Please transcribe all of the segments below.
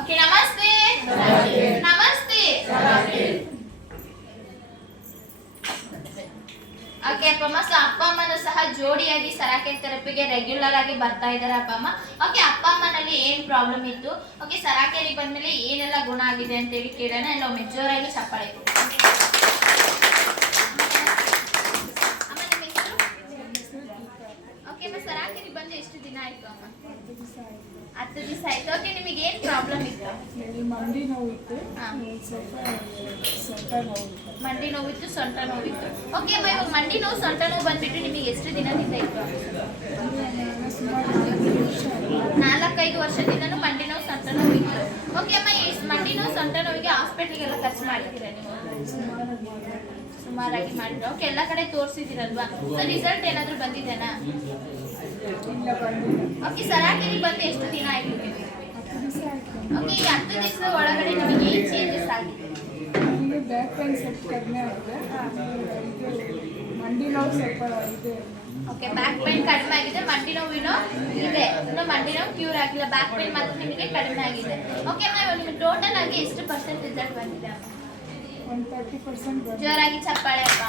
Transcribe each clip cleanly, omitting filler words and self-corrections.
Okay, ನಮಸ್ತೆ. ನಮಸ್ತೆ. Okay ಅಪ್ಪ ಅಮ್ಮ, ಸೊ ಅಪ್ಪ ಅಮ್ಮನೂ ಸಹ ಜೋಡಿಯಾಗಿ ಸರಾಕೆ ಥೆರಪಿಗೆ ರೆಗ್ಯುಲರ್ ಆಗಿ ಬರ್ತಾ ಇದ್ದಾರೆ ಅಪ್ಪ ಅಮ್ಮ. ಓಕೆ, ಅಪ್ಪ ಅಮ್ಮನಲ್ಲಿ ಏನ್ ಪ್ರಾಬ್ಲಮ್ ಇತ್ತು, ಓಕೆ ಸರಾಕೆರಿಗೆ ಬಂದ್ಮೇಲೆ ಏನೆಲ್ಲ ಗುಣ ಆಗಿದೆ ಅಂತ ಹೇಳಿ ಕೇಳೋಣ. ನಾವು ಮೆಜೋರಾಗಿ ಚಪ್ಪಾಳೆ. ಓಕೆ ಅಮ್ಮ, ಸರಾಕೆರಿಗೆ ಬಂದು ಎಷ್ಟು ದಿನ ಆಯ್ತು ಅಮ್ಮ? 10 ದಿವಸ ಆಯ್ತು. ಓಕೆ, ನಿಮಗೆ ಏನ್ ಪ್ರಾಬ್ಲಮ್ ಇತ್ತು? ಮಂಡಿ ನೋವಿತ್ತು, ಮಂಡಿ ನೋವಿತ್ತು, ಸೊಂಟ ನೋವಿತ್ತು. ಓಕೆ ಅಮ್ಮ, ಇವಾಗ ಮಂಡಿ ನೋವು ಸೊಂಟ ನೋವು ಬಂದ್ಬಿಟ್ಟು ನಿಮಗೆ ಎಷ್ಟು ದಿನದಿಂದ ಇತ್ತು? 4-5 ವರ್ಷದಿಂದನೂ ಮಂಡಿ ನೋವು ಸೊಂಟ ನೋವು ಇತ್ತು. ಓಕೆ ಅಮ್ಮ, ಈ ಮಂಡಿ ನೋವು ಸೊಂಟ ನೋವಿಗೆ ಹಾಸ್ಪಿಟ್ಲಿಗೆಲ್ಲ ಖರ್ಚು ಮಾಡಿದ್ದೀರಾ ನೀವು? ಸುಮಾರಾಗಿ ಮಾಡಿದ್ರು. ಓಕೆ, ಎಲ್ಲ ಕಡೆ ತೋರಿಸಿದಿರಲ್ವಾ? ಸೊ ರಿಸಲ್ಟ್ ಏನಾದರೂ ಬಂದಿದೆನಾ? ಓಕೆ, ಸರಾಕೆರಿಗೆ ಬಂದು ಎಷ್ಟು ದಿನ ಆಯ್ತು ನಿಮಗೆ? ಓಕೆ, ಈ 10 ದಿವಸದ ಒಳಗಡೆ ನಿಮಗೆ ಏನು ಚೇಂಜಸ್ ಆಗಿದೆ? ಬ್ಯಾಕ್ ಪೈನ್ ಸ್ವಲ್ಪ ಕಡಿಮೆ ಆಗಿದೆ, ಮಂಡಿ ನೋವು ಸ್ವಲ್ಪ ಇದೆ. ಓಕೆ, ಬ್ಯಾಕ್ ಪೈನ್ ಕಡಿಮೆ ಆಗಿದೆ, ಮಂಡಿ ನೋವಿನೂ ಇದೆ, ಇನ್ನು ಮಂಡಿ ನೋವು ಕ್ಯೂರ್ ಆಗಿಲ್ಲ, ಬ್ಯಾಕ್ ಪೈನ್ ಮಾತ್ರ ನಿಮಗೆ ಕಡಿಮೆ ಆಗಿದೆ. ಓಕೆ ಅಮ್ಮ, ಇವಾಗ ನಿಮಗೆ ಟೋಟಲ್ ಆಗಿ ಎಷ್ಟು ಪರ್ಸೆಂಟ್ ರಿಸಲ್ಟ್ ಬಂದಿದೆ ಅಮ್ಮ? 30% ಜೋರಾಗಿ ಚಪ್ಪಾಳೆ ಅಪ್ಪ.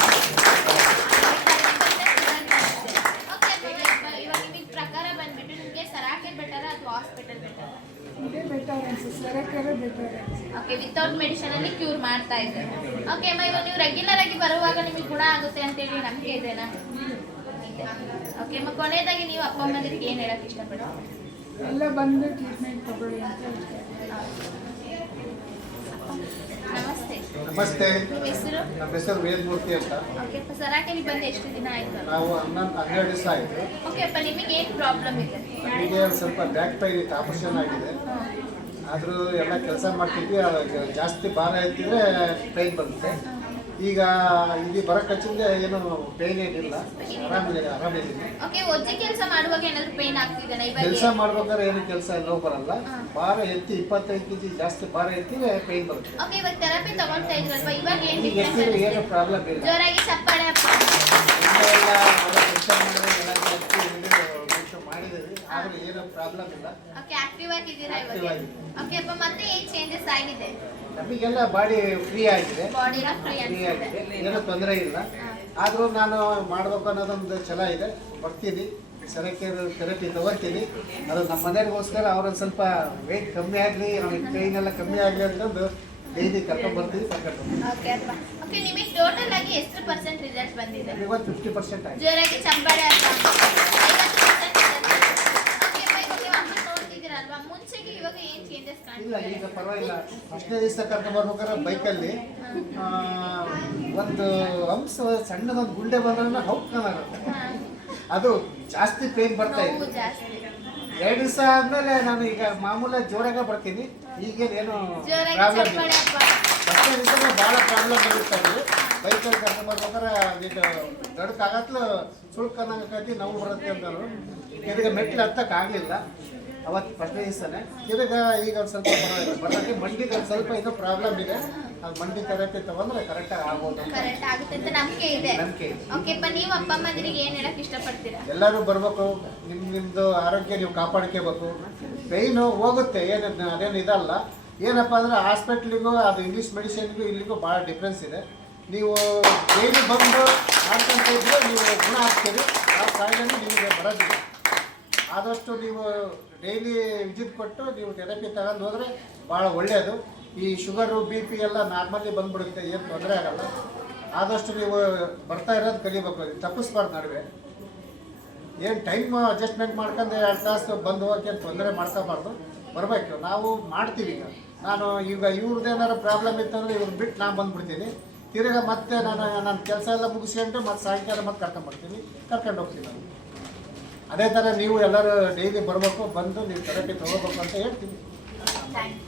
ಓಕೆ ಅಪ್ಪ, ಇವಾಗ ನಿಮಗೆ ಪ್ರಕಾರ ಬಂದ್ಬಿಟ್ಟು ನಿಮಗೆ ಸರಾಕೆ ಬೆಟರ ಅಥವಾ ಹಾಸ್ಪಿಟಲ್ ಬೆಟರ? ಇದೇ ಬೆಟರ್ ಅನ್ಸುತ್ತೆ, ಸರಕಾರೆ ಬೆಟರ್. ಓಕೆ, ವಿತೌಟ್ ಮೆಡಿಸಿನ್ ಅಲ್ಲಿ ಕ್ಯೂರ್ ಮಾಡ್ತಾ ಇದ್ದಾರೆ. ಓಕೆ ಅಮ್ಮ, ಇವಾಗ ನೀವು ರೆಗ್ಯುಲರ್ ಆಗಿ ಬರುವಾಗ ನಿಮಗೆ ಗುಣ ಆಗುತ್ತೆ ಅಂತೇಳಿ ನಂಬಿಕೆ ಇದೆನಾ? ಓಕೆ ಅಮ್ಮ, ಕೊನೆಯದಾಗಿ ನೀವು ಅಪ್ಪ ಅಮ್ಮಂದಿರಿಗೆ ಏನು ಹೇಳಕ್ಕೆ ಇಷ್ಟಪಡ್ತೀರಾ? ಎಲ್ಲ ಬಂದು ಟ್ರೀಟ್ಮೆಂಟ್ ತಗೊಳ್ಳಿ ಅಂತ ಹೇಳ್ತಾರೆ. ನಮಸ್ತೆ. ನಮಸ್ತೆ, ನಿಮ್ಮ ಹೆಸರು? ನಮ್ಮ ಹೆಸರು ವೇದಮೂರ್ತಿ ಅಂತ. ಓಕೆ ಅಪ್ಪ, ಸರಾಕೆಗೆ ಬಂದು ಎಷ್ಟು ದಿನ ಆಯ್ತು? ನಾವು 12 ದಿವಸ ಆಯಿತು. ಓಕೆ ಅಪ್ಪ, ನಿಮಗೆ ಏನು ಪ್ರಾಬ್ಲಮ್ ಇದೆ? ನಮಗೆ ಸ್ವಲ್ಪ ಬ್ಯಾಕ್ ಪೈನ್ ಇತ್ತು, ಆಪರೇಷನ್ ಆಗಿದೆ. ಆದರೂ ಎಲ್ಲ ಕೆಲಸ ಮಾಡ್ತಿದ್ವಿ, ಜಾಸ್ತಿ ಭಾರ ಎತ್ತಿದ್ರೆ ಪೈನ್ ಬರುತ್ತೆ. ಈಗ ಇಲ್ಲಿ ಬರೋಕ್ಕಿಂತ ಏನು ಪೈನ್ ಏನಿಲ್ಲ, ಆರಾಮಿದ್ದೀನಿ. ಓಕೆ, ಒಜ್ಜೆ ಕೆಲಸ ಮಾಡುವಾಗ ಏನಾದರೂ ಪೈನ್ ಆಗ್ತಿದೆನಾ? ಇವಾಗ ಕೆಲಸ ಮಾಡ್ಬೇಕಾದ್ರೆ ಏನು ಕೆಲಸ ನೋವು ಬರಲ್ಲ. ಭಾರ ಎತ್ತಿ 25 kg ಜಾಸ್ತಿ ಭಾರ ಎತ್ತಿದ್ರೆ ಪೈನ್ ಬರುತ್ತೆ. ಓಕೆ, ಇವಾಗ ಥೆರಪಿ ತಗೊಳ್ತಾ ಇದ್ರಲ್ವಾ, ಇವಾಗ ಏನು ಈಗ ಡಿಫ್ರೆನ್ಸ್? ಏನು ಪ್ರಾಬ್ಲಮ್ ಇಲ್ಲ. ಜೋರಾಗಿ ಚಪ್ಪಾಳೆ ಅಪ್ಪ. ಎಲ್ಲ ಕೆಲಸ ಮಾಡಿದ್ರೆ ಎಲ್ಲ ಮಾಡಿದ್ದೀವಿ, ಆದರೂ ಏನು ಪ್ರಾಬ್ಲಮ್ ಇಲ್ಲ. ಓಕೆ, ಆಕ್ಟಿವ್ ಆಗಿದ್ದೀರಾ ಇವಾಗ? Active ಆಗಿದೆ. ಓಕೆ ಅಪ್ಪ, ಮತ್ತೆ ಏನು ಚೇಂಜಸ್ ಆಗಿದೆ? ನಮಗೆಲ್ಲ ಬಾಡಿ ಫ್ರೀ ಆಗಿದೆ, ಬಾಡಿ ಫ್ರೀ ಫ್ರೀ ಅನ್ಸುತ್ತೆ. ಆಗಿದೆ, ಏನೂ ತೊಂದರೆ ಇಲ್ಲ. ಆದರೂ ನಾನು ಮಾಡಬೇಕು ಅನ್ನೋದೊಂದು ಛಲ ಇದೆ, ಬರ್ತೀನಿ, ಸರಕ್ಕೆ ಥೆರಪಿ ತಗೋತೀನಿ. ಅದು ನಮ್ಮ ಮನೆಯವರಿಗೋಸ್ಕರ ಅವರೊಂದು ಸ್ವಲ್ಪ ವೆಯ್ಟ್ ಕಮ್ಮಿ ಆಗಲಿ, ಅವ್ರಿಗೆ ಪೇಯ್ನ್ ಎಲ್ಲ ಕಮ್ಮಿ ಆಗಲಿ ಅಂತಂದು ಡೈಲಿ ಕರ್ಕೊಂಡು ಬರ್ತೀವಿ. ಓಕೆ ಅಪ್ಪ. ಓಕೆ, ನಿಮಗೆ ಟೋಟಲ್ ಆಗಿ ಎಷ್ಟು ಪರ್ಸೆಂಟ್ ರಿಸಲ್ಟ್ ಬಂದಿದೆ? ಇವತ್ತು 50% ಆಗಿದೆ. ಜೋರಾಗಿ ಚಪ್ಪಾಳೆ ಅಪ್ಪ. 50% ಓಕೆ ಅಪ್ಪ, ಇವಾಗ ನೀವು ಅಮ್ಮ ನೋಡ್ತಿದ್ದೀರಲ್ವಾ, ಮುಂಚೆಗೆ ಇವಾಗ ಏನು ಚೇಂಜಸ್ ಇಲ್ಲ, ಕಾಣ್ತಿದೆ? ಈಗ ಪರವಾಗಿಲ್ಲ. ಫಸ್ಟ್ನೇ ದಿವಸ ಕರ್ಕೊಂಡು ಬರ್ಬೇಕಾದ್ರೆ ಬೈಕಲ್ಲಿ ಒಂದು ಅಂಶ ಸಣ್ಣದೊಂದು ಗುಂಡೆ ಬಂದ್ರೆ ಹೌಕ್ಕಾಗುತ್ತೆ, ಅದು ಜಾಸ್ತಿ ಪೇನ್ ಬರ್ತಾ ಇದೆ. ನೋವು ಜಾಸ್ತಿ. 2 ದಿವಸ ಆದ್ಮೇಲೆ ನಾನು ಈಗ ಮಾಮೂಲ ಜೋರಾಗ ಬರ್ತೀನಿ, ಈಗೇನು ಜೋರಾಗಿ ಪ್ರಾಬ್ಲಮ್ ಇಲ್ಲ. ಚಪ್ಪಾಳೆ ಅಪ್ಪ. ಫಸ್ಟ್ನೇ ದಿವಸ ಭಾಳ ಪ್ರಾಬ್ಲಮ್ ಬರುತ್ತೆ. ಬೈಕಲ್ಲಿ ಕರ್ಕೊಂಡು ಬರ್ಬೇಕಾದ್ರೆ ಈಗ ದಡಕ್ಕಾಗತ್ಲು ಸುಳ್ಕನಾಗತಿ ನೋವು ಬರುತ್ತೆ ಅಂತಂದ್ರು. ತಿರ್ಗ ಮೆಟ್ಲು ಹತ್ತಕ್ಕಾಗಲಿಲ್ಲ ಅವತ್ತು ಫಸ್ಟ್ನೇ ದಿವಸನೇ. ತಿರ್ಗ ಈಗ ಒಂದು ಸ್ವಲ್ಪ ಪರವಾಗಿಲ್ಲ, ಬರೋಕ್ಕೆ ಮಂಡಿಗೆ ಒಂದು ಸ್ವಲ್ಪ ಇನ್ನೂ ಪ್ರಾಬ್ಲಮ್ ಇದೆ. ಅದು ಮಂಡಿ ಥೆರಪಿ ತಗೊಂಡ್ರೆ ಕರೆಕ್ಟಾಗಿ ಆಗ್ಬೋದು ಅಂತ ಕರೆಕ್ಟ್ ಆಗುತ್ತೆ ಅಂತ ನಂಬಿಕೆ ಇದೆ. ನಂಬಿಕೆ ಇದೆ. ಓಕೆ ಅಪ್ಪ, ನೀವು ಅಪ್ಪ ಅಮ್ಮಂದಿರಿಗೆ ಏನು ಹೇಳಕ್ ಇಷ್ಟಪಡ್ತೀರಾ? ಎಲ್ಲರೂ ಬರಬೇಕು, ನಿಮ್ಮದು ಆರೋಗ್ಯ ನೀವು ಕಾಪಾಡ್ಕೋಬೇಕು. ಪೈನು ಹೋಗುತ್ತೆ, ಅದೇನು ಇದಲ್ಲ. ಏನಪ್ಪ ಅಂದರೆ ಹಾಸ್ಪಿಟ್ಲಿಗೂ ಅದು ಇಂಗ್ಲೀಷ್ ಮೆಡಿಸಿನ್ಗೂ ಇಲ್ಲಿಗೂ ಭಾಳ ಡಿಫ್ರೆನ್ಸ್ ಇದೆ. ನೀವು ಡೈಲಿ ಬಂದು ಮಾಡ್ಕೊಂತ ಇದ್ದರೆ ನೀವು ಗುಣ ಆಗ್ತೀರಿ, ಆ ಕಾಯಿಲೆನೂ ನಿಮಗೆ ಬರೋದಿಲ್ಲ. ಆದಷ್ಟು ನೀವು ಡೈಲಿ ವಿಸಿಟ್ ಕೊಟ್ಟು ನೀವು ಥೆರಪಿ ತಗೊಂಡು ಹೋದರೆ ಭಾಳ ಒಳ್ಳೆಯದು. ಈ ಶುಗರು BP ಎಲ್ಲ ನಾರ್ಮಲಿ ಬಂದ್ಬಿಡುತ್ತೆ, ಏನು ತೊಂದರೆ ಆಗಲ್ಲ. ಆದಷ್ಟು ನೀವು ಬರ್ತಾ ಇರೋದು ಕಲಿಬೇಕು, ತಪ್ಪಿಸ್ಬಾರ್ದು ನಡುವೆ. ಏನು ಟೈಮ್ ಅಡ್ಜಸ್ಟ್ಮೆಂಟ್ ಮಾಡ್ಕೊಂಡು 2 ತಾಸು ಬಂದು ಹೋಗಿ ಅಂತ ತೊಂದರೆ ಮಾಡ್ಕೋಬಾರ್ದು, ಬರಬೇಕು. ನಾವು ಮಾಡ್ತೀವಿ. ನಾನು ಈಗ ಇವ್ರದ್ದೇನಾದ್ರು ಪ್ರಾಬ್ಲಮ್ ಇತ್ತಂದರೆ ಇವ್ರು ಬಿಟ್ಟು ನಾನು ಬಂದುಬಿಡ್ತೀನಿ. ತಿರ್ಗ ಮತ್ತೆ ನನ್ನ ಕೆಲಸ ಎಲ್ಲ ಮುಗಿಸ್ಕೊಂಡು ಮತ್ತೆ ಸಾಯಂಕಾಲ ಮತ್ತೆ ಕರ್ಕೊಂಡು ಹೋಗ್ತೀನಿ ನಾನು. ಅದೇ ಥರ ನೀವು ಎಲ್ಲರೂ ಡೈಲಿ ಬರಬೇಕು, ಬಂದು ನೀವು ಥೆರಪಿ ತೊಗೋಬೇಕು ಅಂತ ಹೇಳ್ತೀನಿ. Thank you.